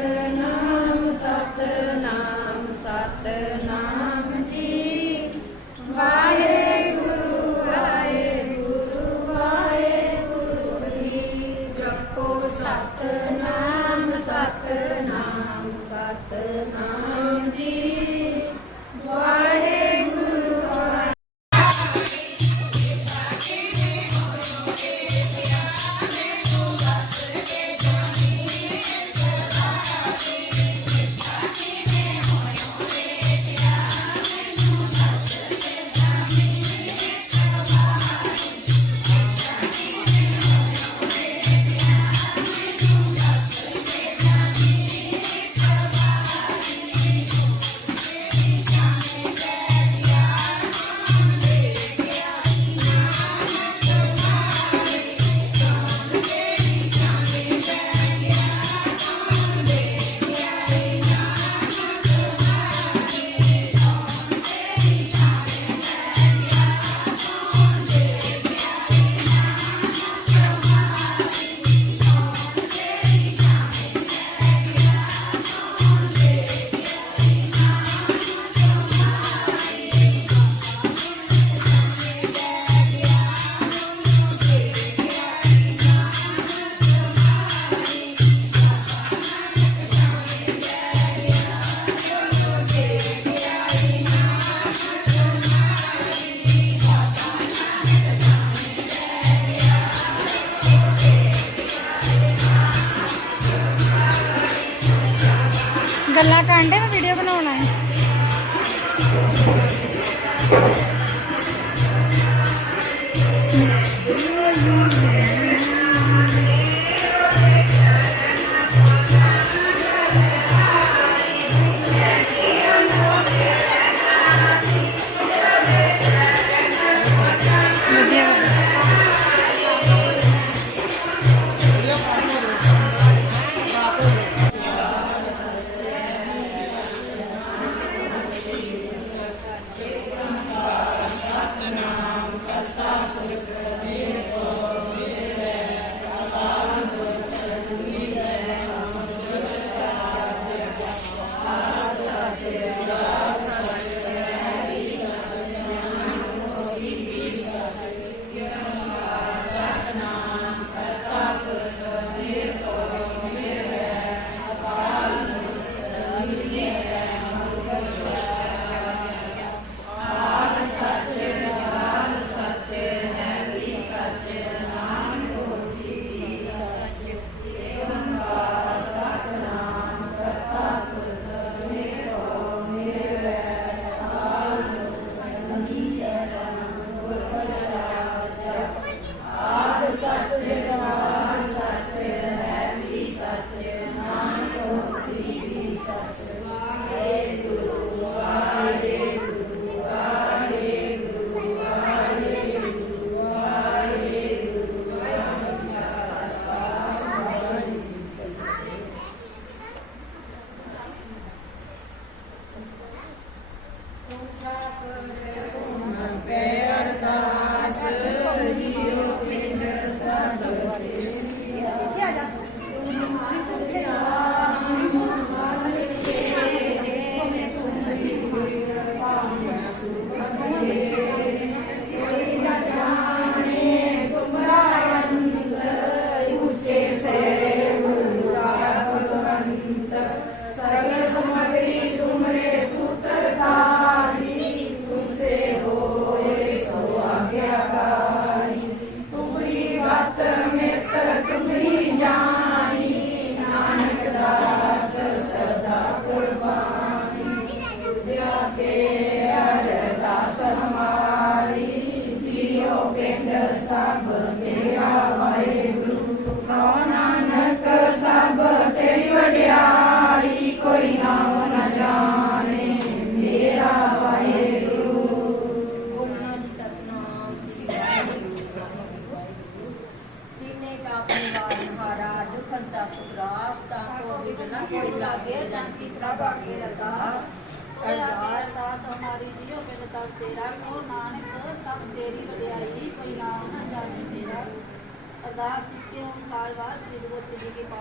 Satnam Satnam Satnam. bendiciones.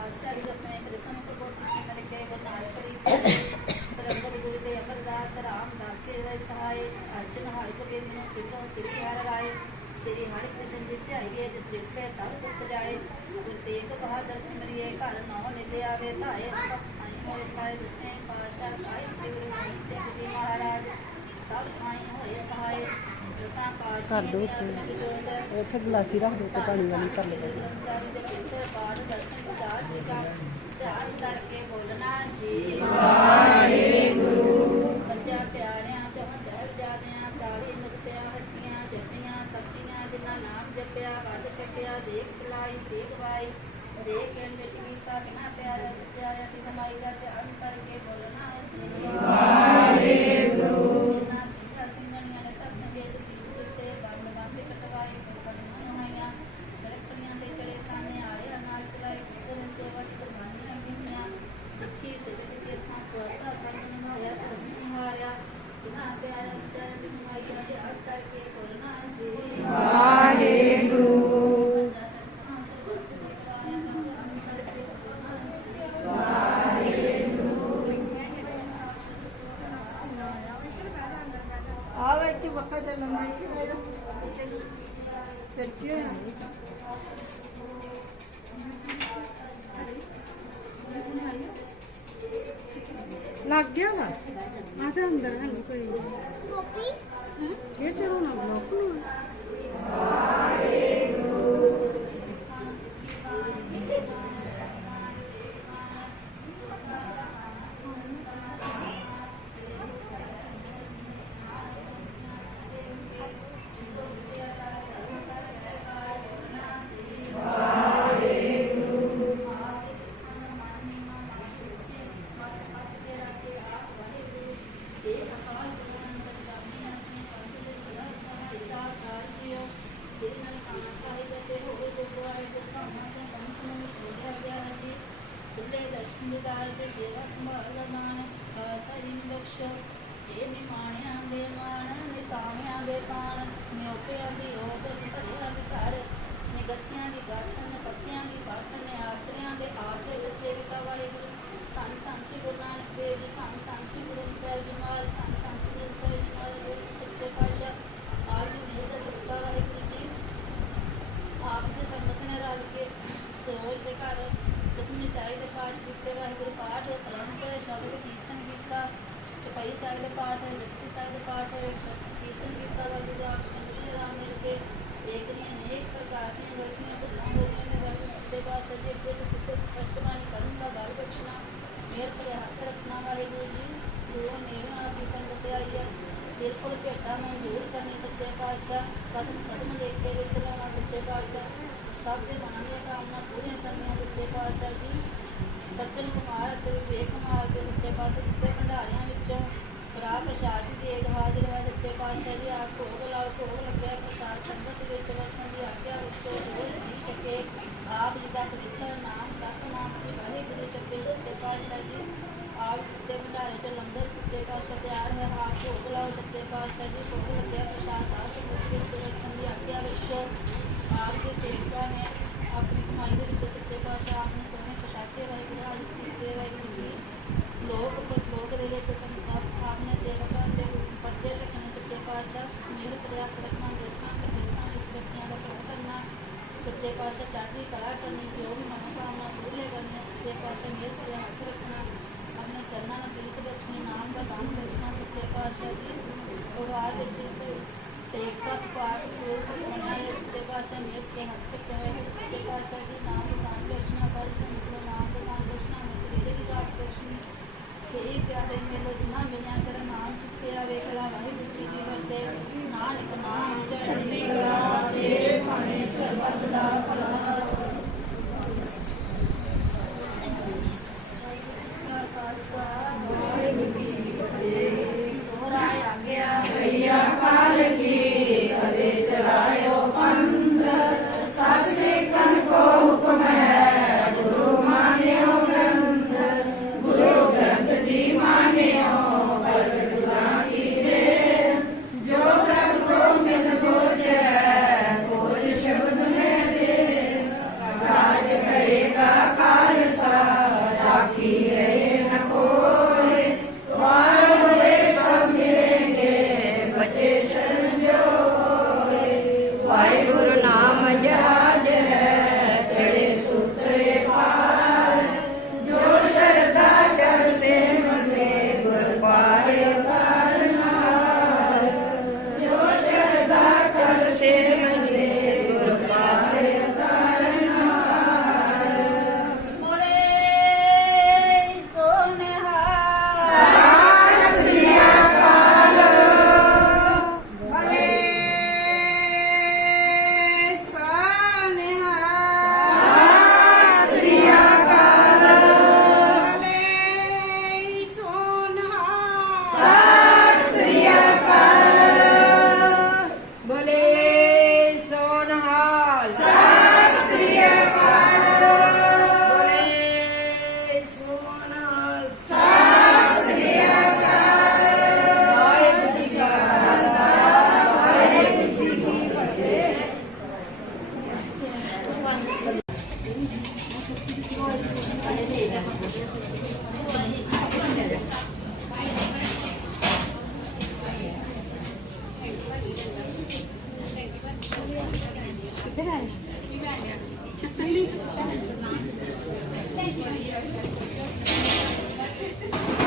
ਪਾਤਸ਼ਾਹ ਜੀ ਦਸਵੇਂ ਕ੍ਰਿਤਨ ਕੋ ਬੋਤੀ ਸਿਮਰ ਕੇ ਬਨਾਲ ਕਰੀ ਸਰੰਗਤ ਗੁਰੂ ਦੇ ਅਮਰਦਾਸ ਰਾਮਦਾਸ ਸੇਵਾ ਸਹਾਇ ਅਰਜਨ ਹਰਿ ਕਬੀਰ ਨੂੰ ਸਿਮਰੋ ਸ੍ਰੀ ਹਰਿ ਰਾਏ ਸ੍ਰੀ ਹਰਿ ਕ੍ਰਿਸ਼ਨ ਜੀ ਧਿਆਈਏ ਜਿਸ ਦਿੱਤੇ ਸਭ ਦੁੱਖ ਜਾਏ। ਗੁਰ ਤੇਗ ਬਹਾਦਰ ਸਿਮਰਿਏ ਘਰ ਨੌ ਨਿਤ ਆਵੇ ਧਾਏ ਸਭਾਈ ਹੋਏ ਸਾਰੇ ਦਸੇ ਸਾਈ ਸ੍ਰੀ ਗੁਰੂ ਸਿੰਘ ਜੀ ਮਹਾਰਾਜ। ਸਭ ਥਾਈ ਹੋਏ ਦਸਾਂ ਪਾਸ਼ਾ ਕਰ ਦਿਓ ਉੱਤੇ। ਉੱਥੇ ਗਲਾਸੀ ਰੱਖ ਦਿਓ ਤੇ ਪਾਣੀ ਵਾਲੀ ਭਰ ਲਓ ਸਾਹਿਬ ਦੇ ਕਿਤੇ ਬਾੜ ਦਰਸ਼ਨ ਗੁਜ਼ਾਰ ਜੀ ਦਾ ਧਿਆਨ ਕਰਕੇ ਬੋਲਣਾ ਜੀ ਵਾਹਿਗੁਰੂ ਪੰਜਾਂ ਪਿਆਰਿਆਂ ਚੌਂ ਸਹਿਬਜ਼ਾਦਿਆਂ ਚਾਲੀ ਮੁਕਤਿਆਂ ਹੱਟੀਆਂ ਜੱਟੀਆਂ ਤਪੀਆਂ ਜਿਨ੍ਹਾਂ ਨਾਮ ਜਪਿਆ ਵੱਡ ਛਕਿਆ ਦੇਖ ਚਲਾਈ ਦੇ ਗਵਾਈ ਦੇ ਕੇ ਮਿਟ ਕੀਤਾ ਕਿਨਾ ਪਿਆਰਾ ਸੱਚਿਆ ਸੀ ਕਮਾਈ ਦਾ ਧਿਆਨ ਕਰਕੇ ਬੋਲਣਾ ਜੀ ਵਾਹਿਗੁਰੂ ਜਿਨ੍ਹਾਂ ਸਿੰਘਾਂ ਸਿੰਘਣੀਆਂ ਨੇ ਧਰਮ ਵੇਦ ਸੀਸ ਦਿੱਤੇ ਬੰਦ ਬੰਦ ਕਟਵਾਏ ਕਰਮਾਂ ਨਹਾਈਆਂ ਦਰਖਤੀਆਂ ਤੇ ਚੜੇ ਕਾਨੇ ਆਏ ਨਾਲ ਚਲਾਏ ਕੁਦਰ ਸੇਵਾ ਦੀ ਕੁਰਬਾਨੀਆਂ ਕੀਤੀਆਂ ਸਿੱਖੀ ਸਿੱਧ ਕੇ ਸਾਂ ਸਵਾਸਾ ਕਰਨ ਨੂੰ ਹੋਇਆ ਧਰਮ ਸੰਹਾਰਿਆ ਜਿਨ੍ਹਾਂ ਪਿਆਰਾ ਸਚਾਰ ਦੀ ਕਮਾਈ ਦਾ ਧਿਆਨ ਕਰਕੇ ਬੋਲਣਾ ਜੀ ਵਾਹਿਗੁਰੂ ਆ ਵੇ ਦਾ ਇੱਥੇ ਬਹਿ ਜਾ ਫਿਰ ਕੀ ਹੋਇਆ? ਲੱਗ ਗਿਆ ਨਾ? ਆ ਜਾ ਅੰਦਰ ਹੈ ਕੋਈ। ਗੋਪੀ ਇਹ ਚਲੋ ਨਾ ਬਲੌਕ ਨੂੰ। ਦੇ ਤਾਣ ਨਿਉਟਿਆਂ ਦੀ ਹੋਦ ਭਰਿਆ ਦੀ ਘਰ ਨਿਗਤਿਆਂ ਦੀ ਗਾਤਨ ਪੱਤਿਆਂ ਦੀ ਬਾਤਨ ਆਸਰਿਆਂ ਦੇ ਆਸਰੇ ਸੱਚੇ ਵਿਕਾ ਵਾਹਿਗੁਰੂ। ਧੰਨ ਧੰਨ ਸ਼੍ਰੀ ਗੁਰੂ ਨਾਨਕ ਦੇਵ ਜੀ, ਧੰਨ ਧੰਨ ਸ਼੍ਰੀ ਗੁਰੂ ਗ੍ਰੰਥ ਸਾਹਿਬ ਜੀ ਮਹਾਰਾਜ ਧੰਨ ਧੰਨ ਸ਼੍ਰੀ ਗੁਰੂ ਸਾਹਿਬ ਜੀ ਮਹਾਰਾਜ ਦੇ ਸੱਚੇ ਪਾਤਸ਼ਾਹ ਆਪ ਜੀ ਮੇਰੇ ਦਾ ਸਤਿਕਾਰ ਵਾਹਿਗੁਰੂ ਜੀ। ਆਪ ਦੀ ਸੰਗਤ ਨੇ ਰਲ ਕੇ ਸਰੋਜ ਦੇ ਘਰ, ਸੁਖਮਨੀ ਸਾਹਿਬ ਦੇ ਪਾਠ ਕੀਤੇ, ਵਾਹਿਗੁਰੂ ਪਾਠ ਤੁਰੰਤ ਸ਼ਬਦ ਕੀਰਤਨ ਕੀਤਾ, ਚਪਈ ਸਾਹਿਬ ਦੇ ਪਾਠ ਜਪਜੀ ਸਾਹਿਬ ਦੇ ਪਾਠ ਸ਼ਬਦ ਕੀਰਤਨ ਕੀਤਾ ਵਾਹਿਗੁਰੂ ਆਪ ਸੰਗਤ ਰਾਮ ਮਿਲ ਕੇ ਦੇਖਣੀਆਂ ਅਨੇਕ ਪ੍ਰਕਾਰ ਦੀਆਂ ਗਲਤੀਆਂ, ਭੁੱਲਾਂ ਹੋ ਨੇ ਵਾਹਿਗੁਰੂ ਸੱਚੇ ਪਾਤਸ਼ਾਹ ਜੀ ਅੱਗੇ ਤੋਂ ਸਿੱਧੇ ਸਪਸ਼ਟ ਬਾਣੀ ਪੜ੍ਹਨ ਦਾ ਬਲ ਬਖਸ਼ਣਾ, ਮੇਰ ਭਰੇ ਹੱਥ ਰੱਖਣਾ, ਵਾਹਿਗੁਰੂ ਜੀ, ਜੋ ਮੇਰੇ ਆਪ ਦੀ ਸੰਗਤ ਆਈ ਹੈ ਦਿਲ ਕੋਲ ਭੇਟਾ ਮਨਜ਼ੂਰ ਕਰਨੀ ਸੱਚੇ ਪਾਤਸ਼ਾਹ, ਕਦਮ ਕਦਮ ਦੇਖ ਕੇ ਵਿੱਚ ਲਾਉਣਾ ਸੱਚੇ ਪਾਤਸ਼ਾਹ, ਸਭ ਦੇ ਮਨਾਂ ਦੀਆਂ ਕਾਮਨਾ ਪੂਰੀਆਂ ਕਰਨੀਆਂ ਸੱਚੇ ਪਾਤਸ਼ਾਹ ਜੀ ਸੱਚਨ ਕੁਮਾਰ ਅਤੇ ਵਿਵੇਕ ਕੁਮਾਰ ਦੇ ਸੱਚੇ ਪਾਤਸ਼ਾਹ ਦਿੱਤੇ ਭੰਡਾਰਿਆਂ ਵਿੱਚੋਂ ਰਾਹ ਪ੍ਰਸ਼ਾਦ ਦੀ ਦੇਗ ਹਾਜ਼ਰ ਹੈ, ਸੱਚੇ ਪਾਤਸ਼ਾਹ ਜੀ ਆਪ ਭੋਗ ਲਾਓ, ਭੋਗ ਲੱਗਿਆ, ਪ੍ਰਸ਼ਾਦ ਸੰਗਤ ਵਿੱਚ ਵਰਤਣ ਦੀ ਆਗਿਆ ਵਿੱਚੋਂ ਰੋਜ਼ ਜੀ ਸਕੇ, ਆਪ ਜੀ ਦਾ ਪਵਿੱਤਰ ਨਾਮ, ਸਤਨਾਮ ਸ੍ਰੀ ਵਾਹਿਗੁਰੂ ਜਪੇ, ਸੱਚੇ ਪਾਤਸ਼ਾਹ ਜੀ ਆਪ ਦੇ ਭੰਡਾਰੇ ਚ ਲੰਗਰ ਸੱਚੇ ਪਾਤਸ਼ਾਹ ਤਿਆਰ ਹੈ, ਆਪ ਭੋਗ ਲਾਓ, ਸੱਚੇ ਪਾਤਸ਼ਾਹ ਜੀ ਭੋਗ ਲੱਗਿਆ, ਪ੍ਰਸ਼ਾਦ ਸਾਹਿਬ ਸੰਗਤ ਵਿੱਚ ਵਰਤਣ ਦੀ ਆਗਿਆ ਵਿੱਚੋਂ ਆਪ ਦੇ ਸੇਵਕਾਂ ਨੇ ਆਪਣੀ ਕਮਾਈ ਦੇ ਵਿੱਚ ਸੱਚੇ ਪਾਤਸ਼ਾਹ ਆਪ ਨੂੰ ਸੋਹਣੇ ਪਛਾਤੇ ਵਾਹਿਗੁਰੂ, ਹਾਜ਼ਰ ਕੀਤੇ ਵਾਹਿਗੁਰੂ ਜੀ, ਲੋਕ ਲੋਕ ਦੇ ਵਿੱਚ ਸੰਗਤਾਂ ਆਪ ਨੇ ਸੇਵਕਾਂ ਦੇ ਪਰਦੇ ਰੱਖਣੇ ਸੱਚੇ ਪਾਤਸ਼ਾਹ ਮੇਰ ਪ੍ਰਿਆਤ ਰੱਖਣਾ, ਦੇਸਾਂ, ਪ੍ਰਦੇਸਾਂ ਵਿੱਚ ਬੱਚਿਆਂ ਦਾ ਭਲਾ ਕਰਨਾ, ਸੱਚੇ ਪਾਤਸ਼ਾਹ ਚੜ੍ਹਦੀ ਕਲਾ ਕਰਨੀ, ਜੋ ਵੀ ਮਨੋਕਾਮਨਾ ਪੂਰੀਆਂ ਕਰਨੀਆਂ, ਸੱਚੇ ਪਾਤਸ਼ਾਹ ਮੇਰ ਪ੍ਰਿਆ ਹੱਥ ਰੱਖਣਾ, ਆਪਣੇ ਚਰਨਾਂ ਨਾਲ ਪ੍ਰੀਤ ਬਖਸ਼ਣੀ, ਨਾਮ ਦਾ ਦਾਨ ਬਖਸ਼ਣਾ ਸੱਚੇ ਪਾਤਸ਼ਾਹ ਜੀ, ਪਰਿਵਾਰ ਵਿੱਚ ਇਸ ਤੇਕਾ ਪਾਕ ਸਰੂਪ ਬਣਾਇਆ ਹੈ ਸੱਚੇ ਪਾਤਸ਼ਾਹ ਮੇਰ ਕੇ ਹੱਥ ਕਹੇ ਸੱਚੇ ਪਾਤਸ਼ਾਹ ਜੀ, ਨਾਮ ਦਾ ਦਾਨ ਬਖਸ਼ਣਾ ਸਾਰੀ ਸੰਗਤ ਨੂੰ ਨਾਮ ਦਾ ਦਾਨ ਬਖਸ਼ਣਾ ਮੇਰੇ ਦੀ ਦਾਤ ਬਖਸ਼ਣੀ ਸਹੀ ਪਿਆਰੇ ਮੇਲੋ ਜਿਨ੍ਹਾਂ ਮਿਲਿਆ ਕਰ ਨਾਮ ਚਿੱਤੇ ਆਵੇ ਕਲਾ ਵਾਹਿਗੁਰੂ ਜੀ ਦੀ ਵਰਤੇ ਨਾਨਕ ਨਾਮ ਚੜ੍ਹਦੀ ਕਲਾ ਤੇ ਭਾਣੇ ਸਰਬਤ ਦਾ ਭਲਾ Thank you.